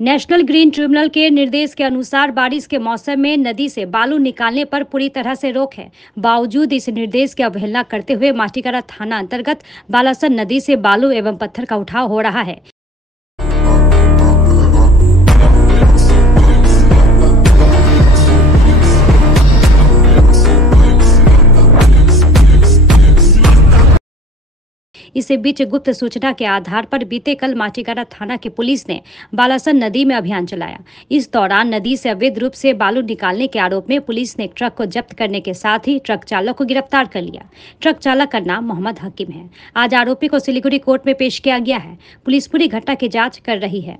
National green tribunal के निर्देश के अनुसार बारिश के मौसम में नदी से बालू निकालने पर पूरी तरह से रोक है। बावजूद इस निर्देश की अवहेलना करते हुए माटीकरा थाना अंतर्गत बालासन नदी से बालू एवं पत्थर का उठाव हो रहा है। इसी बीच गुप्त सूचना के आधार पर बीते कल माटीकरा थाना की पुलिस ने बालासन नदी में अभियान चलाया। इस दौरान नदी से अवैध रूप से बालू निकालने के आरोप में पुलिस ने एक ट्रक को जब्त करने के साथ ही ट्रक चालक को गिरफ्तार कर लिया। ट्रक चालक का नाम मोहम्मद हकीम है। आज आरोपी को सिलीगुड़ी कोर्ट में पेश किया गया है। पुलिस पूरी घटना की जाँच कर रही है।